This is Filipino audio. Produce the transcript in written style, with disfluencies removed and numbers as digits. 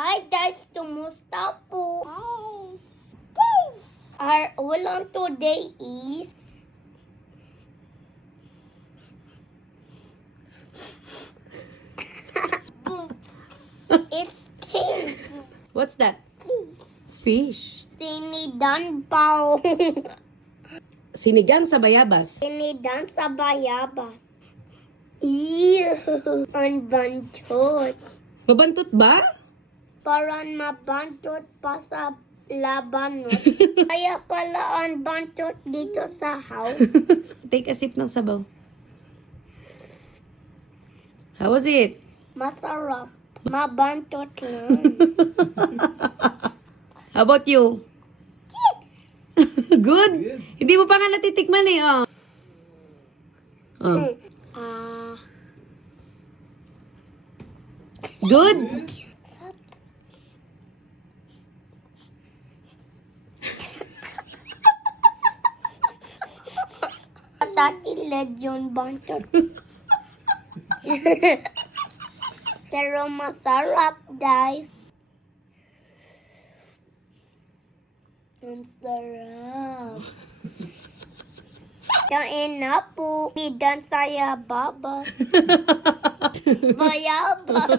Hi guys, kumusta po? Our ulam today is it's fish. What's that? Fish. Sinigang pao. Sinigang sa bayabas. Sinigang sa bayabas. Ew! Ang bantot. Mabantot ba? Parang mabantot pa sa labanos. Kaya pala ang bantot dito sa house. Take a sip ng sabaw. How was it? Masarap. Mabantot lang. How about you? Good. Hindi mo pa nga natitikman eh. Oh. Oh. Good. Tatileg yung bantot. Pero masarap, guys. Ang sarap. Kain na po. Bidan saya babas. Bayabas.